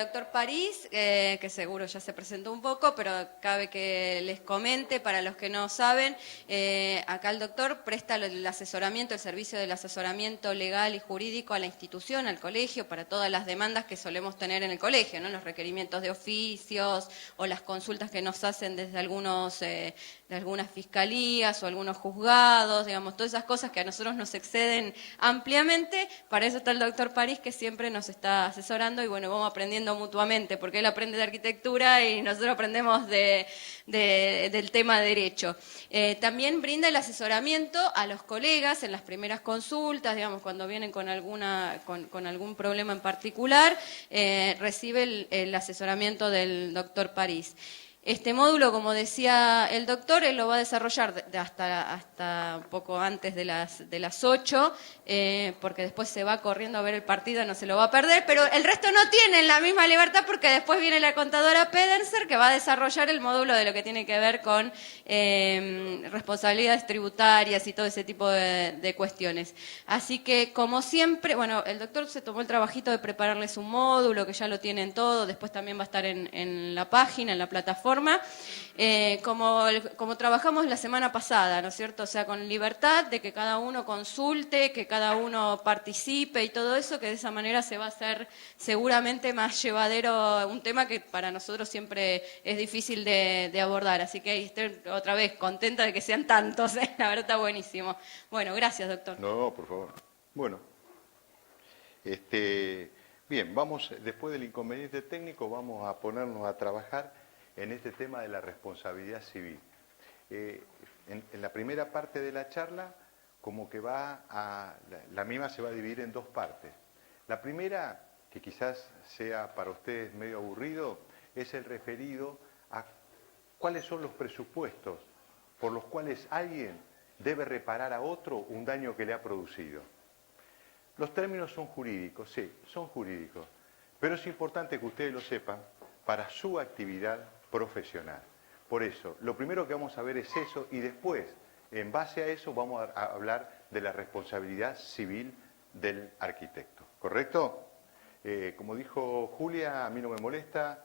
doctor París, que seguro ya se presentó un poco, pero cabe que les comente, para los que no saben, acá el doctor presta el asesoramiento, el servicio del asesoramiento legal y jurídico a la institución, al colegio, para todas las demandas que solemos tener en el colegio, ¿no? Los requerimientos de oficios o las consultas que nos hacen desde de algunas fiscalías o algunos juzgados, digamos, todas esas cosas que a nosotros nos exceden ampliamente. Para eso está el doctor París, que siempre nos está asesorando, y bueno, vamos aprendiendo mutuamente, porque él aprende de arquitectura y nosotros aprendemos del tema de derecho. También brinda el asesoramiento a los colegas en las primeras consultas, digamos, cuando vienen con algún problema en particular, recibe el asesoramiento del doctor París. Este módulo, como decía el doctor, él lo va a desarrollar hasta un poco antes de las 8, porque después se va corriendo a ver el partido, no se lo va a perder, pero el resto no tienen la misma libertad, porque después viene la contadora Pederser, que va a desarrollar el módulo de lo que tiene que ver con responsabilidades tributarias y todo ese tipo de cuestiones. Así que, como siempre, bueno, el doctor se tomó el trabajito de prepararles un módulo, que ya lo tienen todo, después también va a estar en la página, en la plataforma, como trabajamos la semana pasada, ¿no es cierto? O sea, con libertad de que cada uno consulte, que cada uno participe y todo eso, que de esa manera se va a hacer seguramente más llevadero un tema que para nosotros siempre es difícil de abordar. Así que estoy otra vez contenta de que sean tantos, ¿eh? La verdad está buenísimo. Bueno, gracias, doctor. No, por favor. Bueno, bien, después del inconveniente técnico, vamos a ponernos a trabajar en este tema de la responsabilidad civil. En la primera parte de la charla, como que la misma se va a dividir en dos partes. La primera, que quizás sea para ustedes medio aburrido, es el referido a cuáles son los presupuestos por los cuales alguien debe reparar a otro un daño que le ha producido. Los términos son jurídicos, sí, son jurídicos, pero es importante que ustedes lo sepan para su actividad profesional. Por eso, lo primero que vamos a ver es eso, y después, en base a eso, vamos a hablar de la responsabilidad civil del arquitecto. ¿Correcto? Como dijo Julia, a mí no me molesta,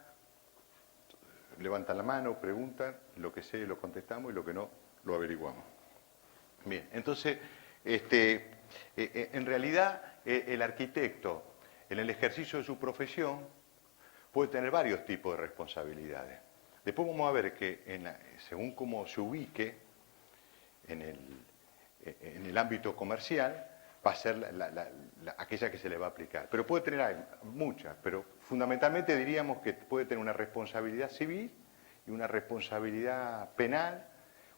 levantan la mano, preguntan, lo que sé lo contestamos y lo que no, lo averiguamos. Bien, entonces, en realidad, el arquitecto, en el ejercicio de su profesión, puede tener varios tipos de responsabilidades. Después vamos a ver que, según cómo se ubique en el ámbito comercial, va a ser aquella que se le va a aplicar. Pero puede tener muchas, pero fundamentalmente diríamos que puede tener una responsabilidad civil y una responsabilidad penal,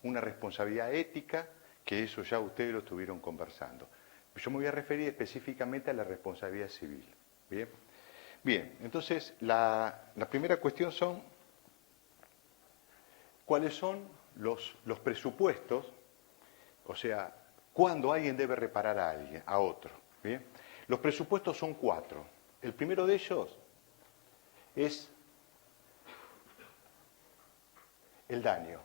una responsabilidad ética, que eso ya ustedes lo estuvieron conversando. Yo me voy a referir específicamente a la responsabilidad civil. ¿Bien? Bien, entonces la primera cuestión son cuáles son los presupuestos, o sea, cuándo alguien debe reparar a otro. ¿Bien? Los presupuestos son 4. El primero de ellos es el daño.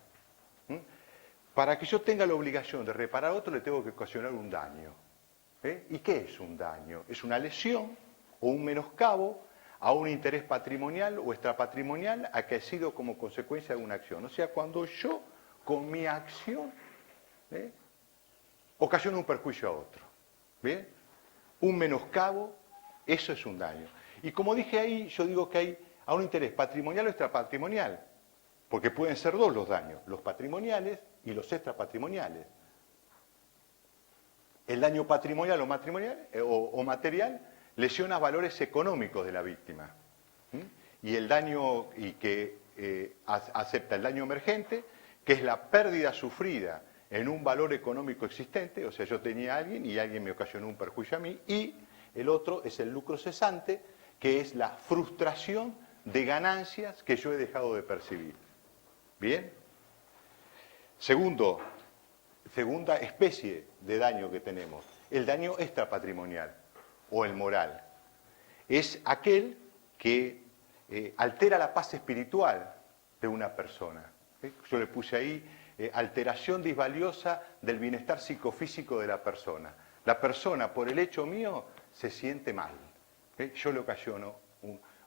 Para que yo tenga la obligación de reparar a otro, le tengo que ocasionar un daño. ¿Y qué es un daño? Es una lesión o un menoscabo a un interés patrimonial o extrapatrimonial acaecido como consecuencia de una acción. O sea, cuando yo, con mi acción, ocasiono un perjuicio a otro. ¿Bien? Un menoscabo, eso es un daño. Y como dije ahí, yo digo que hay a un interés patrimonial o extrapatrimonial, porque pueden ser dos los daños, los patrimoniales y los extrapatrimoniales. El daño patrimonial o material lesiona valores económicos de la víctima. Y el daño que acepta el daño emergente, que es la pérdida sufrida en un valor económico existente, o sea, yo tenía a alguien y alguien me ocasionó un perjuicio a mí, y el otro es el lucro cesante, que es la frustración de ganancias que yo he dejado de percibir. ¿Bien? Segunda especie de daño que tenemos, el daño extrapatrimonial o el moral. Es aquel que altera la paz espiritual de una persona. Yo le puse ahí alteración disvaliosa del bienestar psicofísico de la persona. La persona, por el hecho mío, se siente mal. Yo le ocasiono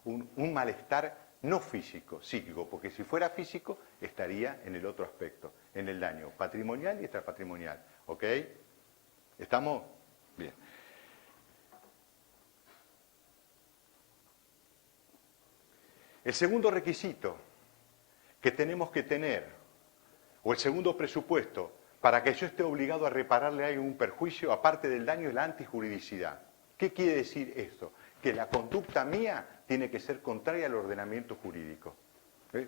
un malestar no físico, psíquico, porque si fuera físico estaría en el otro aspecto, en el daño patrimonial y extrapatrimonial. ¿Ok? ¿Estamos? Bien. El segundo requisito que tenemos que tener, o el segundo presupuesto, para que yo esté obligado a repararle a alguien un perjuicio, aparte del daño, es la antijuridicidad. ¿Qué quiere decir esto? Que la conducta mía tiene que ser contraria al ordenamiento jurídico.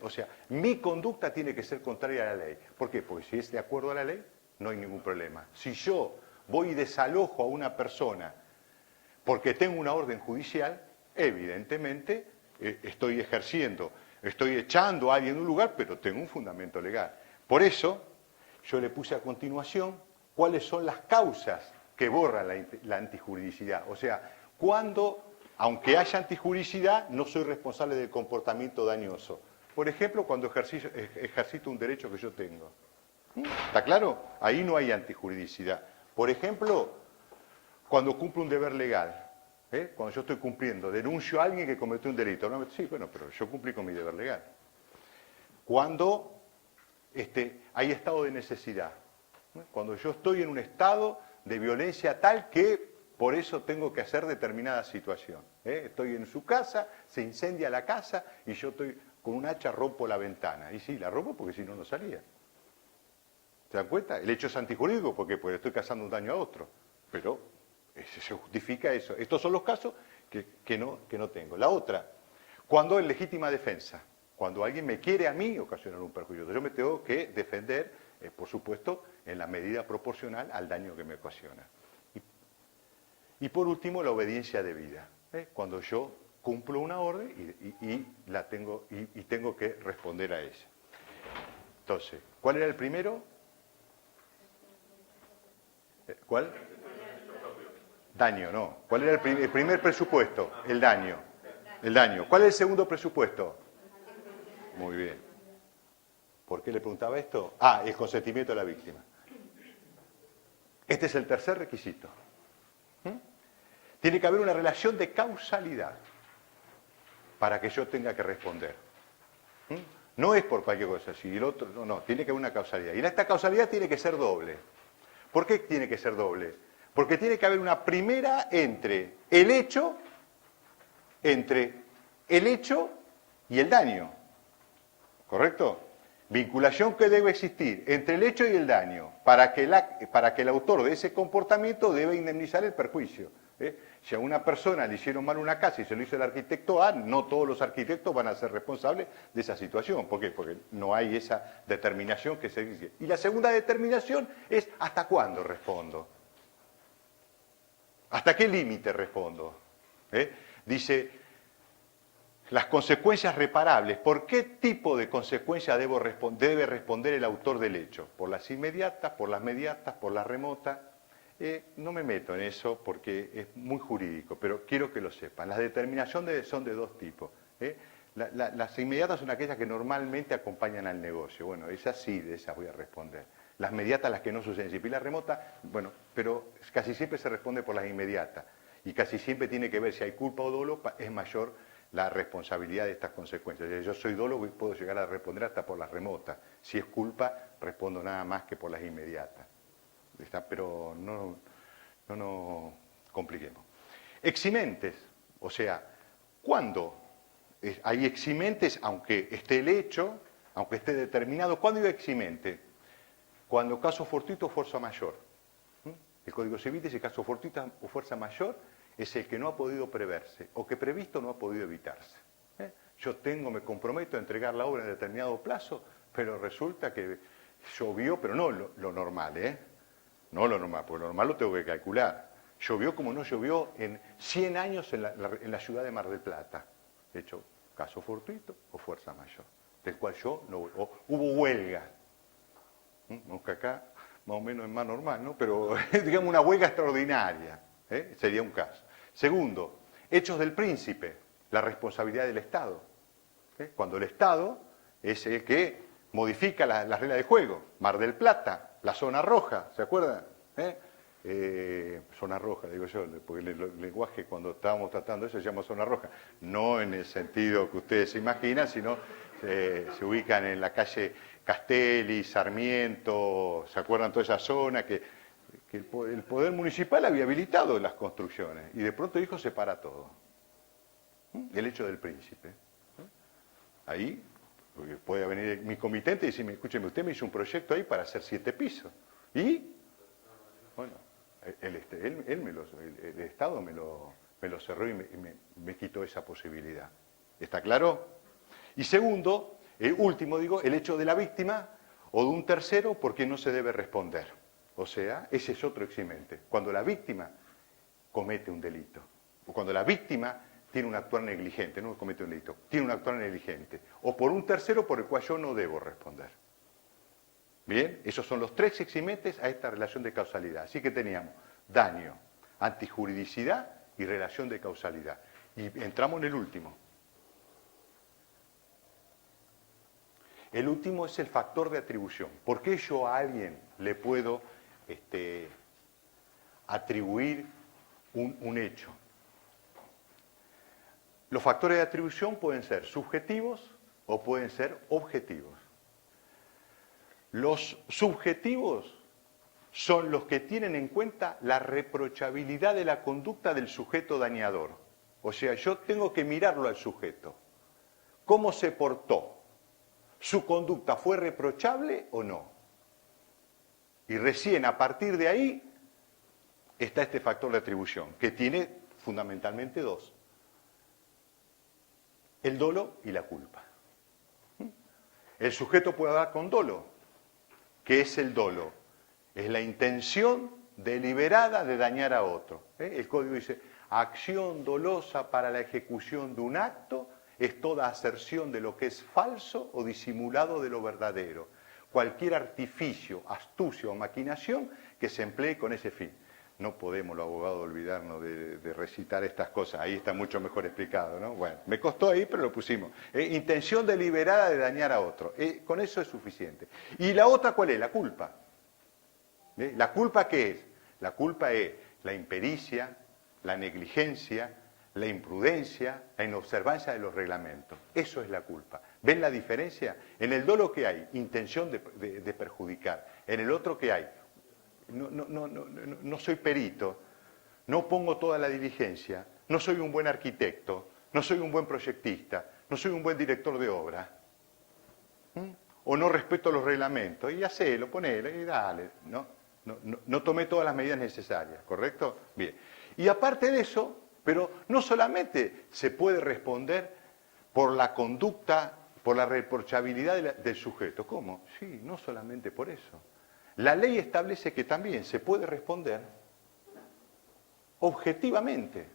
O sea, mi conducta tiene que ser contraria a la ley. ¿Por qué? Porque si es de acuerdo a la ley, no hay ningún problema. Si yo voy y desalojo a una persona porque tengo una orden judicial, evidentemente estoy ejerciendo, estoy echando a alguien de un lugar, pero tengo un fundamento legal. Por eso, yo le puse a continuación cuáles son las causas que borran la antijuridicidad. O sea, cuando, aunque haya antijuridicidad, no soy responsable del comportamiento dañoso. Por ejemplo, cuando ejercito un derecho que yo tengo. ¿Está claro? Ahí no hay antijuridicidad. Por ejemplo, cuando cumplo un deber legal. Cuando yo estoy cumpliendo, denuncio a alguien que cometió un delito. No, sí, bueno, pero yo cumplí con mi deber legal. Cuando hay estado de necesidad. Cuando yo estoy en un estado de violencia tal que por eso tengo que hacer determinada situación. Estoy en su casa, se incendia la casa y yo estoy con un hacha, rompo la ventana. Y sí, la rompo porque si no, no salía. ¿Se dan cuenta? El hecho es antijurídico porque pues, estoy causando un daño a otro. Pero se justifica eso. Estos son los casos que no tengo. La otra, cuando es legítima defensa. Cuando alguien me quiere a mí ocasionar un perjuicio. Yo me tengo que defender, por supuesto, en la medida proporcional al daño que me ocasiona. Y por último, la obediencia debida. Cuando yo cumplo una orden y tengo que responder a ella. Entonces, ¿cuál era el primero? ¿Cuál? Daño, no. ¿Cuál era el primer presupuesto? El daño. El daño. ¿Cuál es el segundo presupuesto? Muy bien. ¿Por qué le preguntaba esto? Ah, el consentimiento de la víctima. Este es el tercer requisito. Tiene que haber una relación de causalidad para que yo tenga que responder. No es por cualquier cosa, si el otro, no, tiene que haber una causalidad. Y esta causalidad tiene que ser doble. ¿Por qué tiene que ser doble? Porque tiene que haber una primera entre el hecho y el daño. ¿Correcto? Vinculación que debe existir entre el hecho y el daño para que el autor de ese comportamiento debe indemnizar el perjuicio. Si a una persona le hicieron mal una casa y se lo hizo el arquitecto A, no todos los arquitectos van a ser responsables de esa situación. ¿Por qué? Porque no hay esa determinación que se dice. Y la segunda determinación es ¿hasta cuándo respondo? ¿Hasta qué límite respondo? Dice, las consecuencias reparables. ¿Por qué tipo de consecuencia debe responder el autor del hecho? ¿Por las inmediatas, por las mediatas, por las remotas? No me meto en eso porque es muy jurídico, pero quiero que lo sepan. Las determinaciones son de dos tipos. Las inmediatas son aquellas que normalmente acompañan al negocio. Bueno, esas sí, de esas voy a responder. Las mediatas, las que no suceden. Si la remota, bueno, pero casi siempre se responde por las inmediatas. Y casi siempre tiene que ver si hay culpa o dolo, es mayor la responsabilidad de estas consecuencias. Si yo soy dolo y puedo llegar a responder hasta por las remotas. Si es culpa, respondo nada más que por las inmediatas. Pero no nos compliquemos. Eximentes, o sea, ¿cuándo hay eximentes, aunque esté el hecho, aunque esté determinado? ¿Cuándo hay eximente? Cuando caso fortuito o fuerza mayor. El Código Civil dice caso fortuito o fuerza mayor es el que no ha podido preverse o que previsto no ha podido evitarse. Yo me comprometo a entregar la obra en determinado plazo, pero resulta que llovió, pero no lo normal, no lo normal, porque lo normal lo tengo que calcular. Llovió como no llovió en 100 años en la ciudad de Mar del Plata. De hecho, caso fortuito o fuerza mayor, del cual yo no voy. O hubo huelga. Aunque acá más o menos es más normal, ¿no? Pero digamos una huelga extraordinaria, sería un caso. Segundo, hechos del príncipe, la responsabilidad del Estado. Cuando el Estado es el que modifica las reglas de juego. Mar del Plata, la zona roja, ¿se acuerdan? zona roja, digo yo, porque el lenguaje cuando estábamos tratando eso se llama zona roja, no en el sentido que ustedes se imaginan, sino se ubican en la calle Castelli, Sarmiento, ¿se acuerdan toda esa zona? Que el poder municipal había habilitado las construcciones y de pronto dijo separa todo. El hecho del príncipe. Ahí puede venir mi comitente y decirme, escúcheme, usted me hizo un proyecto ahí para hacer 7 pisos. Y, bueno, el Estado me lo cerró y me quitó esa posibilidad. ¿Está claro? Y segundo, último digo, el hecho de la víctima o de un tercero porque no se debe responder. O sea, ese es otro eximente. Cuando la víctima comete un delito, o cuando la víctima tiene un actuar negligente, no comete un delito, tiene un actuar negligente, o por un tercero por el cual yo no debo responder. Bien, esos son los 3 eximentes a esta relación de causalidad. Así que teníamos daño, antijuridicidad y relación de causalidad. Y entramos en el último. El último es el factor de atribución. ¿Por qué yo a alguien le puedo atribuir un hecho? Los factores de atribución pueden ser subjetivos o pueden ser objetivos. Los subjetivos son los que tienen en cuenta la reprochabilidad de la conducta del sujeto dañador. O sea, yo tengo que mirarlo al sujeto. ¿Cómo se portó? ¿Su conducta fue reprochable o no? Y recién a partir de ahí está este factor de atribución, que tiene fundamentalmente 2. El dolo y la culpa. El sujeto puede hablar con dolo. ¿Qué es el dolo? Es la intención deliberada de dañar a otro. El código dice, acción dolosa para la ejecución de un acto es toda aserción de lo que es falso o disimulado de lo verdadero. Cualquier artificio, astucia o maquinación que se emplee con ese fin. No podemos los abogados olvidarnos de recitar estas cosas, ahí está mucho mejor explicado, ¿no? Bueno, me costó ahí, pero lo pusimos. Intención deliberada de dañar a otro, con eso es suficiente. ¿Y la otra cuál es? La culpa. ¿La culpa qué es? La culpa es la impericia, la negligencia, la imprudencia, la inobservancia de los reglamentos. Eso es la culpa. ¿Ven la diferencia? En el dolo que hay, intención de perjudicar. En el otro que hay, no soy perito, no pongo toda la diligencia, no soy un buen arquitecto, no soy un buen proyectista, no soy un buen director de obra, o no respeto los reglamentos, y hacelo, ponelo, y dale, no tomé todas las medidas necesarias, ¿correcto? Bien. Y aparte de eso, pero no solamente se puede responder por la conducta, por la reprochabilidad del sujeto, ¿cómo? Sí, no solamente por eso. La ley establece que también se puede responder objetivamente.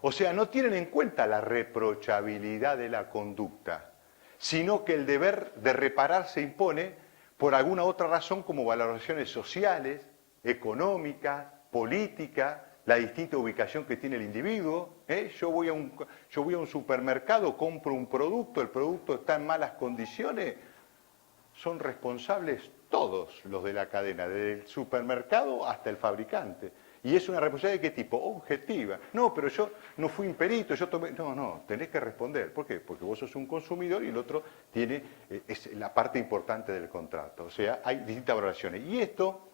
O sea, no tienen en cuenta la reprochabilidad de la conducta, sino que el deber de reparar se impone por alguna otra razón como valoraciones sociales, económicas, políticas, la distinta ubicación que tiene el individuo. Yo voy a un supermercado, compro un producto, el producto está en malas condiciones, son responsables todos los de la cadena, desde el supermercado hasta el fabricante. ¿Y es una responsabilidad de qué tipo? Objetiva. No, pero yo no fui un perito, yo tomé... No, tenés que responder. ¿Por qué? Porque vos sos un consumidor y el otro tiene es la parte importante del contrato. O sea, hay distintas valoraciones. Y esto...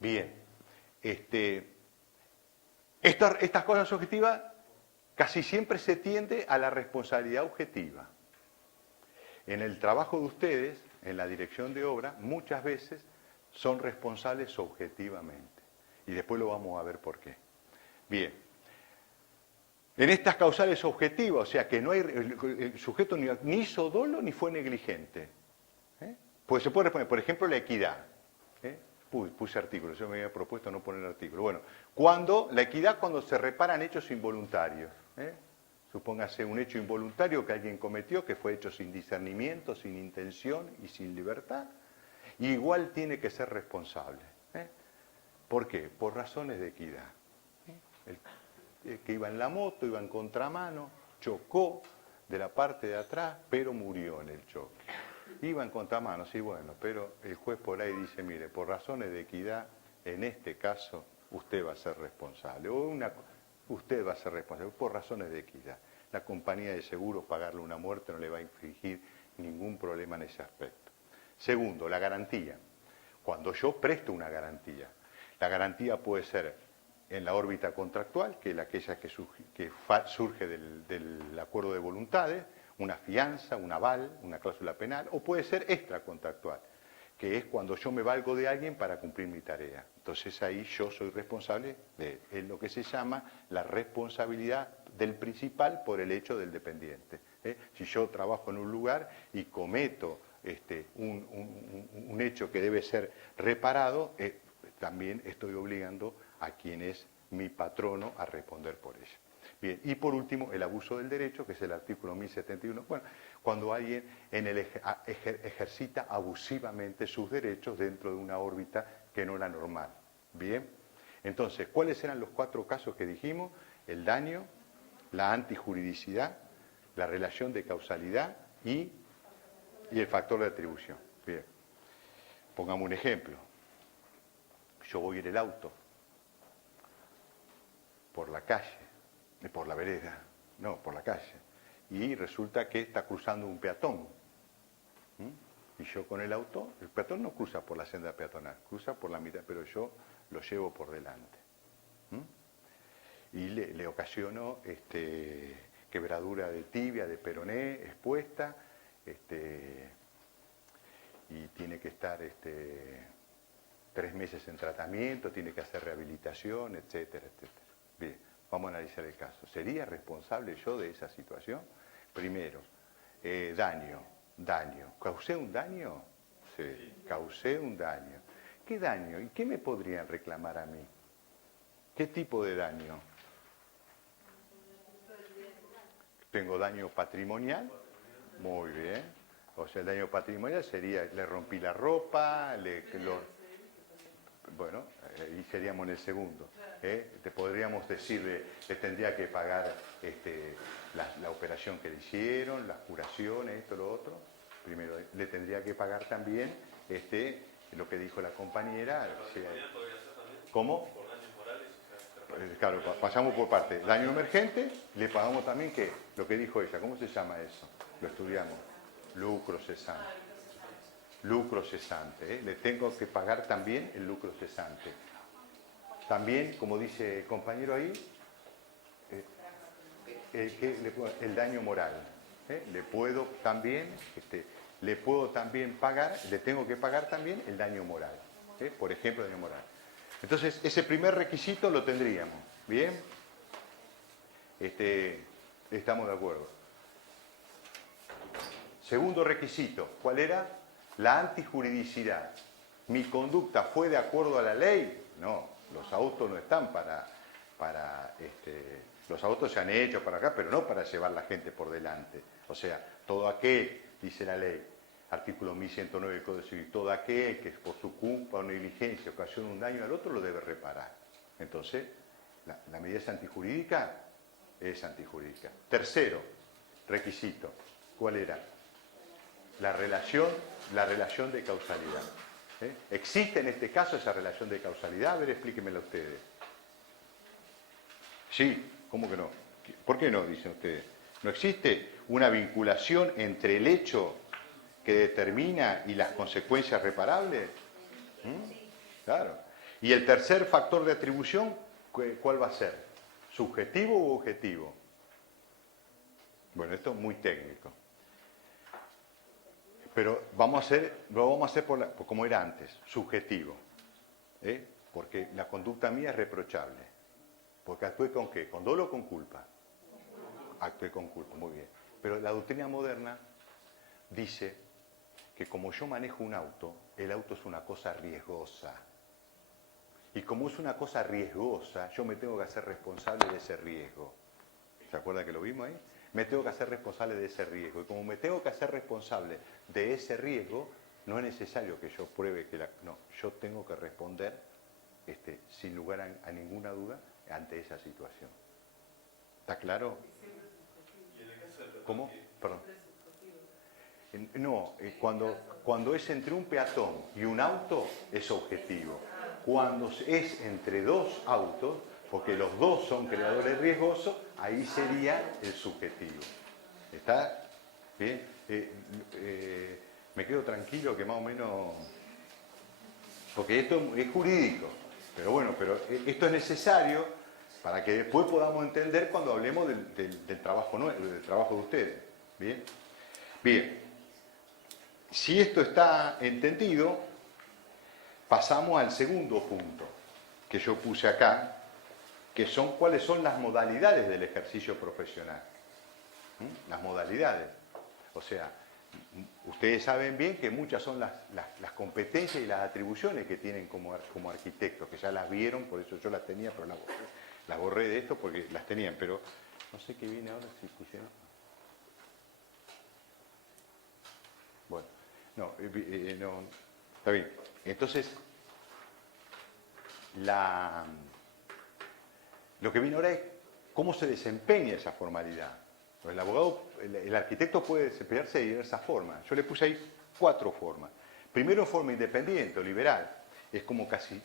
bien. Estas cosas objetivas casi siempre se tiende a la responsabilidad objetiva. En el trabajo de ustedes, en la dirección de obra, muchas veces son responsables objetivamente. Y después lo vamos a ver por qué. Bien. En estas causales objetivas, o sea que no hay, el sujeto ni hizo dolo ni fue negligente. Pues se puede responder, por ejemplo, la equidad. Puse artículos, yo me había propuesto no poner artículos. Bueno, la equidad cuando se reparan hechos involuntarios. Supóngase un hecho involuntario que alguien cometió, que fue hecho sin discernimiento, sin intención y sin libertad, igual tiene que ser responsable. ¿Por qué? Por razones de equidad. El que iba en la moto, iba en contramano, chocó, de la parte de atrás, pero murió en el choque. Iba en contramano, sí, bueno, pero el juez por ahí dice, mire, por razones de equidad, en este caso, usted va a ser responsable. Usted va a ser responsable por razones de equidad. La compañía de seguros pagarle una muerte no le va a infligir ningún problema en ese aspecto. Segundo, la garantía. Cuando yo presto una garantía, la garantía puede ser en la órbita contractual, que es aquella que surge del acuerdo de voluntades, una fianza, un aval, una cláusula penal, o puede ser extracontractual, que es cuando yo me valgo de alguien para cumplir mi tarea. Entonces ahí yo soy responsable de lo que se llama la responsabilidad del principal por el hecho del dependiente. Si yo trabajo en un lugar y cometo un hecho que debe ser reparado, también estoy obligando a quien es mi patrono a responder por ello. Bien, y por último, el abuso del derecho, que es el artículo 1071. Bueno, cuando alguien ejercita abusivamente sus derechos dentro de una órbita que no era normal. Bien, entonces, ¿cuáles eran los 4 casos que dijimos? El daño, la antijuridicidad, la relación de causalidad y el factor de atribución. Bien, pongamos un ejemplo. Yo voy en el auto por la calle, por la vereda, no, por la calle, y resulta que está cruzando un peatón. Y yo con el auto, el peatón no cruza por la senda peatonal, cruza por la mitad, pero yo lo llevo por delante. Y le ocasiono quebradura de tibia, de peroné, expuesta, y tiene que estar 3 meses en tratamiento, tiene que hacer rehabilitación, etcétera, etcétera. Bien, vamos a analizar el caso. ¿Sería responsable yo de esa situación? Primero, daño. ¿Causé un daño? Sí, causé un daño. ¿Qué daño? ¿Y qué me podrían reclamar a mí? ¿Qué tipo de daño? ¿Tengo daño patrimonial? Muy bien. O sea, el daño patrimonial sería, le rompí la ropa, bueno, y seríamos en el segundo. Te podríamos decir, le tendría que pagar la operación que le hicieron, las curaciones, esto, lo otro. Primero, le tendría que pagar también lo que dijo la compañera. ¿Cómo? Claro, pasamos por parte. Daño emergente, le pagamos también, ¿qué? Lo que dijo ella, ¿cómo se llama eso? Lo estudiamos. Lucro cesante. Lucro cesante. Le tengo que pagar también el lucro cesante. También, como dice el compañero ahí, el daño moral. Le puedo también pagar, le tengo que pagar también el daño moral. Por ejemplo, daño moral. Entonces, ese primer requisito lo tendríamos. ¿Bien? Estamos de acuerdo. Segundo requisito, ¿cuál era? La antijuridicidad. ¿Mi conducta fue de acuerdo a la ley? No, los autos no están los autos se han hecho para acá, pero no para llevar la gente por delante. O sea, todo aquel, dice la ley, artículo 1109 del Código Civil, todo aquel que por su culpa o negligencia ocasiona un daño al otro lo debe reparar. Entonces, la medida es antijurídica, es antijurídica. Tercero requisito, ¿cuál era? La relación de causalidad. ¿Existe en este caso esa relación de causalidad? A ver, explíquenmela ustedes. Sí, ¿cómo que no? ¿Por qué no, dicen ustedes? ¿No existe una vinculación entre el hecho que determina y las consecuencias reparables? Claro. ¿Y el tercer factor de atribución, cuál va a ser? ¿Subjetivo u objetivo? Bueno, esto es muy técnico. Pero lo vamos a hacer por como era antes, subjetivo. Porque la conducta mía es reprochable. Porque actué con ¿qué? ¿Con dolo o con culpa? Actué con culpa, muy bien. Pero la doctrina moderna dice que como yo manejo un auto, el auto es una cosa riesgosa. Y como es una cosa riesgosa, yo me tengo que hacer responsable de ese riesgo. ¿Se acuerda que lo vimos ahí? Me tengo que hacer responsable de ese riesgo. Y como me tengo que hacer responsable de ese riesgo, no es necesario que yo pruebe que no, yo tengo que responder sin lugar a ninguna duda ante esa situación. ¿Está claro? Y en el caso del ¿Cómo? Perdón. No, cuando es entre un peatón y un auto es objetivo. Cuando es entre dos autos, porque los dos son creadores riesgosos, ahí sería el subjetivo. ¿Está bien? Me quedo tranquilo que más o menos... Porque esto es jurídico, pero bueno, esto es necesario para que después podamos entender cuando hablemos del trabajo del trabajo de ustedes. ¿Bien? Bien. Si esto está entendido, pasamos al segundo punto que yo puse acá, que son cuáles son las modalidades del ejercicio profesional. Las modalidades. O sea, ustedes saben bien que muchas son las competencias y las atribuciones que tienen como arquitectos, que ya las vieron, por eso yo las tenía, pero las borré de esto porque las tenían, pero no sé qué viene ahora si pusieron. Bueno, no, está bien. Entonces, lo que viene ahora es cómo se desempeña esa formalidad. El arquitecto puede desempeñarse de diversas formas. Yo le puse ahí 4 formas. Primero, en forma independiente o liberal. Es como casi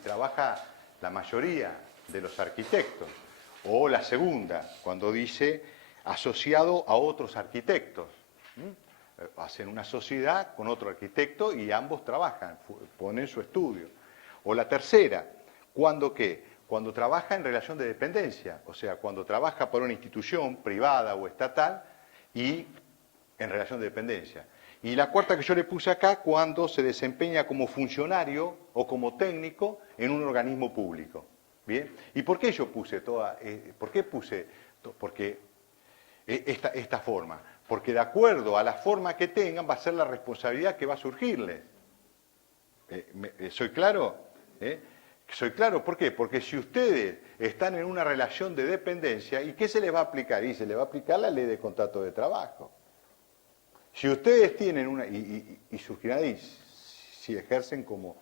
trabaja la mayoría de los arquitectos. O la segunda, cuando dice asociado a otros arquitectos. Hacen una sociedad con otro arquitecto y ambos trabajan, ponen su estudio. O la tercera, ¿cuándo qué? Cuando trabaja en relación de dependencia, o sea, cuando trabaja por una institución privada o estatal y en relación de dependencia. Y la cuarta que yo le puse acá, cuando se desempeña como funcionario o como técnico en un organismo público. ¿Bien? ¿Y por qué yo puse esta forma? Porque de acuerdo a la forma que tengan va a ser la responsabilidad que va a surgirles. ¿Soy claro? Soy claro, ¿por qué? Porque si ustedes están en una relación de dependencia, ¿y qué se les va a aplicar? Y se les va a aplicar la ley de contrato de trabajo. Si ustedes tienen y surgirá ahí, si ejercen como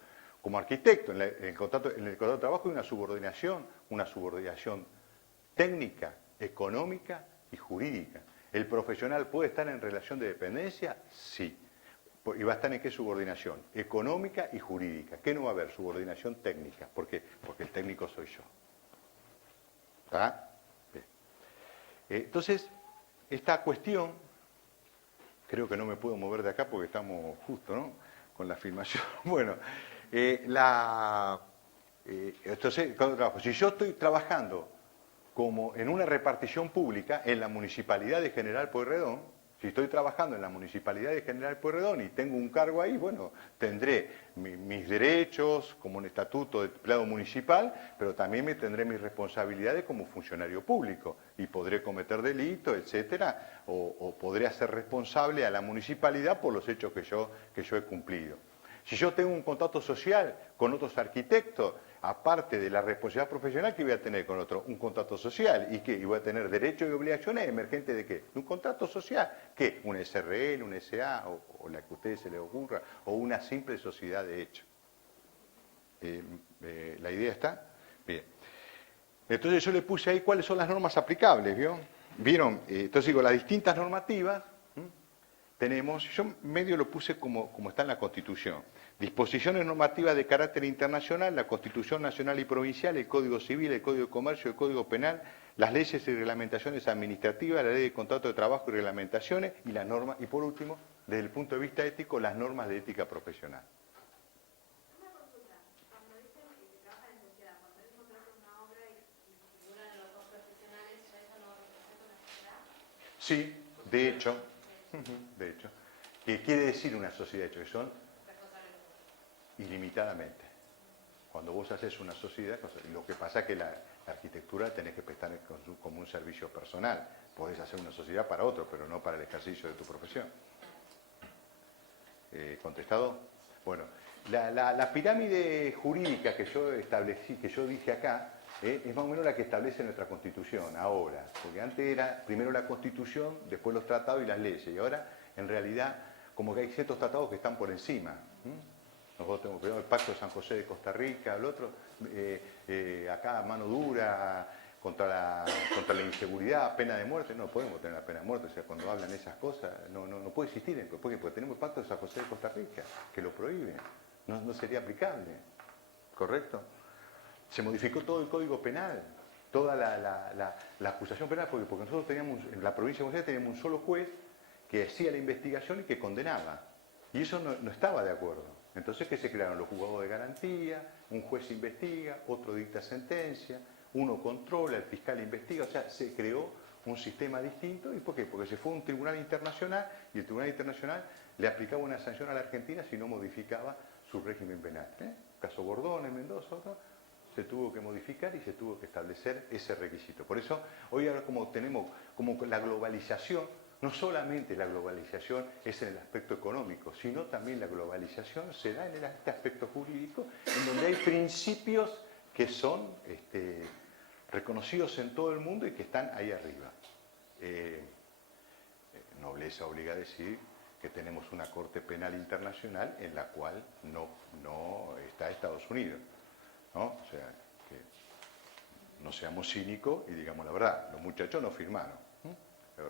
arquitecto, en el contrato de trabajo hay una subordinación técnica, económica y jurídica. ¿El profesional puede estar en relación de dependencia? Sí. ¿Y va a estar en qué subordinación? Económica y jurídica. ¿Qué no va a haber? Subordinación técnica. ¿Por qué? Porque el técnico soy yo. ¿Está? Bien. Entonces, esta cuestión, creo que no me puedo mover de acá porque estamos justo, ¿no? Con la filmación. Bueno, entonces, cuando trabajo, si yo estoy trabajando como en una repartición pública en la Municipalidad de General Pueyrredón, si estoy trabajando en la Municipalidad de General Pueyrredón y tengo un cargo ahí, bueno, tendré mis derechos como un estatuto de empleado municipal, pero también tendré mis responsabilidades como funcionario público y podré cometer delitos, etcétera, o podré hacer responsable a la municipalidad por los hechos que yo he cumplido. Si yo tengo un contrato social con otros arquitectos, aparte de la responsabilidad profesional que voy a tener con otro, un contrato social, y voy a tener derechos y obligaciones emergentes de ¿qué? De un contrato social, ¿qué? Una SRL, una SA, o la que a ustedes se les ocurra, o una simple sociedad de hecho. ¿La idea está? Bien. Entonces yo le puse ahí cuáles son las normas aplicables, ¿vieron? Entonces digo, las distintas normativas tenemos, yo medio lo puse como está en la Constitución. Disposiciones normativas de carácter internacional, la Constitución nacional y provincial, el Código Civil, el Código de Comercio, el Código Penal, las leyes y reglamentaciones administrativas, la Ley de Contrato de Trabajo y reglamentaciones, y las normas, y por último, desde el punto de vista ético, las normas de ética profesional. Una consulta, cuando dicen que trabajan en sociedad, cuando es contrato una obra y figuran los dos profesionales, ¿ya eso no representa una sociedad? Sí, de hecho. ¿Qué quiere decir una sociedad de hecho? Que son ilimitadamente. Cuando vos haces una sociedad, lo que pasa es que la arquitectura tenés que prestar como un servicio personal. Podés hacer una sociedad para otro, pero no para el ejercicio de tu profesión. ¿Contestado? Bueno, la pirámide jurídica que yo establecí, que yo dije acá, es más o menos la que establece nuestra Constitución ahora, porque antes era primero la Constitución, después los tratados y las leyes, y ahora en realidad como que hay ciertos tratados que están por encima. Nosotros tenemos primero el Pacto de San José de Costa Rica, el otro, acá mano dura, contra la inseguridad, pena de muerte. No podemos tener la pena de muerte. O sea, cuando hablan esas cosas, no puede existir. Porque tenemos el Pacto de San José de Costa Rica, que lo prohíbe. No sería aplicable. ¿Correcto? Se modificó todo el Código Penal, toda la acusación penal, porque nosotros teníamos, en la provincia de Buenos Aires teníamos un solo juez que hacía la investigación y que condenaba. Y eso no estaba de acuerdo. Entonces, ¿qué se crearon? Los juzgados de garantía, un juez investiga, otro dicta sentencia, uno controla, el fiscal investiga, o sea, se creó un sistema distinto. ¿Y por qué? Porque se fue a un tribunal internacional y el tribunal internacional le aplicaba una sanción a la Argentina si no modificaba su régimen penal. Caso Bordón en Mendoza, se tuvo que modificar y se tuvo que establecer ese requisito. Por eso, hoy ahora como tenemos como la globalización, no solamente la globalización es en el aspecto económico, sino también la globalización se da en este aspecto jurídico, en donde hay principios que son reconocidos en todo el mundo y que están ahí arriba. Nobleza obliga a decir que tenemos una Corte Penal Internacional en la cual no está Estados Unidos, ¿no? O sea, que no seamos cínicos y digamos la verdad, los muchachos no firmaron.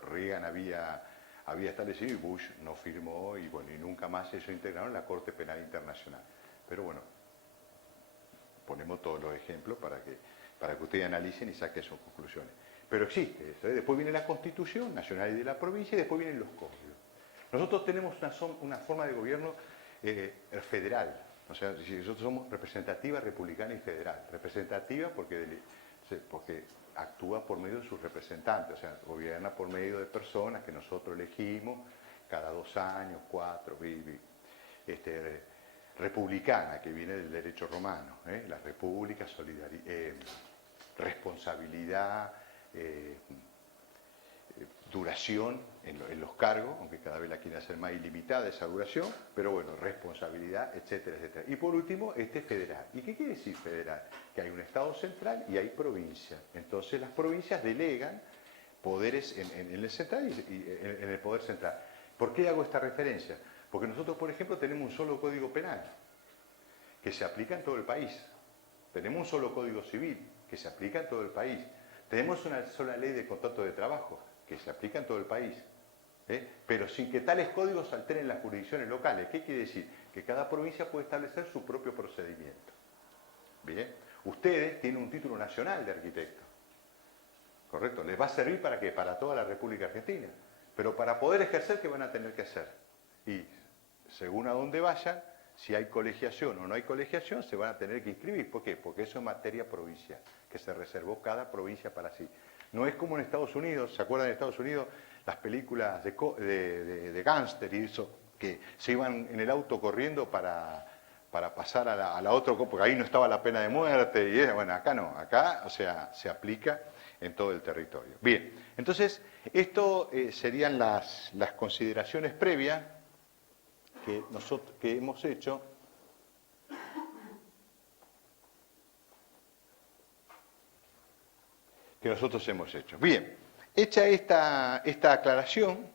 Reagan había establecido y Bush no firmó y bueno, y nunca más eso integraron en la Corte Penal Internacional. Pero bueno, ponemos todos los ejemplos para que ustedes analicen y saquen sus conclusiones. Pero existe eso, ¿eh? Después viene la Constitución Nacional y de la provincia y después vienen los códigos. Nosotros tenemos una forma de gobierno federal, o sea, nosotros somos representativa, republicana y federal. Representativa porque actúa por medio de sus representantes, o sea, gobierna por medio de personas que nosotros elegimos cada 2 años, 4, republicana, que viene del derecho romano, la república, responsabilidad, duración en los cargos, aunque cada vez la quieren hacer más ilimitada esa duración, pero bueno, responsabilidad, etcétera, etcétera. Y por último, federal. ¿Y qué quiere decir federal? Que hay un Estado central y hay provincias. Entonces las provincias delegan poderes en el central y en el poder central. ¿Por qué hago esta referencia? Porque nosotros, por ejemplo, tenemos un solo código penal que se aplica en todo el país. Tenemos un solo código civil que se aplica en todo el país. Tenemos una sola ley de contrato de trabajo que se aplica en todo el país, pero sin que tales códigos alteren las jurisdicciones locales. ¿Qué quiere decir? Que cada provincia puede establecer su propio procedimiento. Bien, ustedes tienen un título nacional de arquitecto, ¿correcto? Les va a servir ¿para qué? Para toda la República Argentina, pero para poder ejercer, ¿qué van a tener que hacer? Y según a dónde vayan, si hay colegiación o no hay colegiación, se van a tener que inscribir. ¿Por qué? Porque eso es materia provincial, que se reservó cada provincia para sí. No es como en Estados Unidos, ¿se acuerdan de Estados Unidos? Las películas de gángster y eso, que se iban en el auto corriendo para pasar a la otra, porque ahí no estaba la pena de muerte, y bueno, acá no, acá, o sea, se aplica en todo el territorio. Bien, entonces, esto serían las consideraciones previas que hemos hecho. Bien, hecha esta aclaración,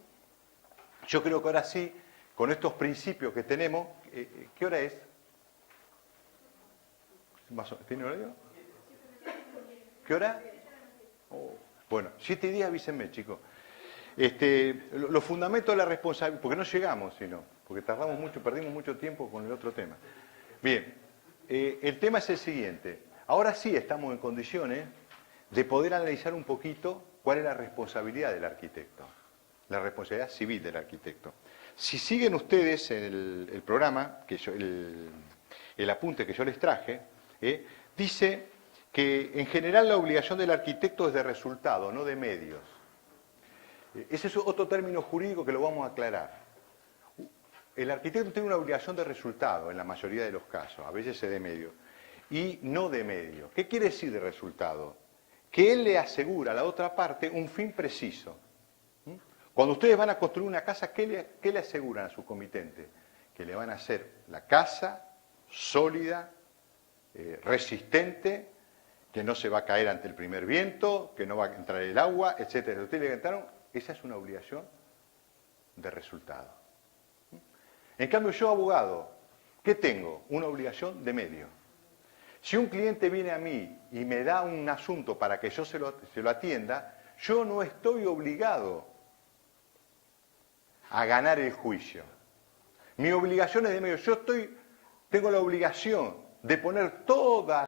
yo creo que ahora sí, con estos principios que tenemos, ¿qué hora es? ¿Tiene horario? ¿Qué hora? Oh, bueno, 7:10, avísenme, chicos. Los fundamentos de la responsabilidad, porque no llegamos, sino, porque tardamos mucho, perdimos mucho tiempo con el otro tema. Bien, el tema es el siguiente. Ahora sí estamos en condiciones de poder analizar un poquito cuál es la responsabilidad del arquitecto, la responsabilidad civil del arquitecto. Si siguen ustedes en el programa, el apunte que yo les traje, dice que en general la obligación del arquitecto es de resultado, no de medios. Ese es otro término jurídico que lo vamos a aclarar. El arquitecto tiene una obligación de resultado en la mayoría de los casos, a veces es de medio, y no de medio. ¿Qué quiere decir de resultado? Que él le asegura a la otra parte un fin preciso. Cuando ustedes van a construir una casa, ¿qué le aseguran a su comitente? Que le van a hacer la casa sólida, resistente, que no se va a caer ante el primer viento, que no va a entrar el agua, etc. Ustedes le cantaron, esa es una obligación de resultado. En cambio, yo, abogado, ¿qué tengo? Una obligación de medio. Si un cliente viene a mí y me da un asunto para que yo se lo atienda, yo no estoy obligado a ganar el juicio. Mi obligación es de medio. Yo tengo la obligación de poner todas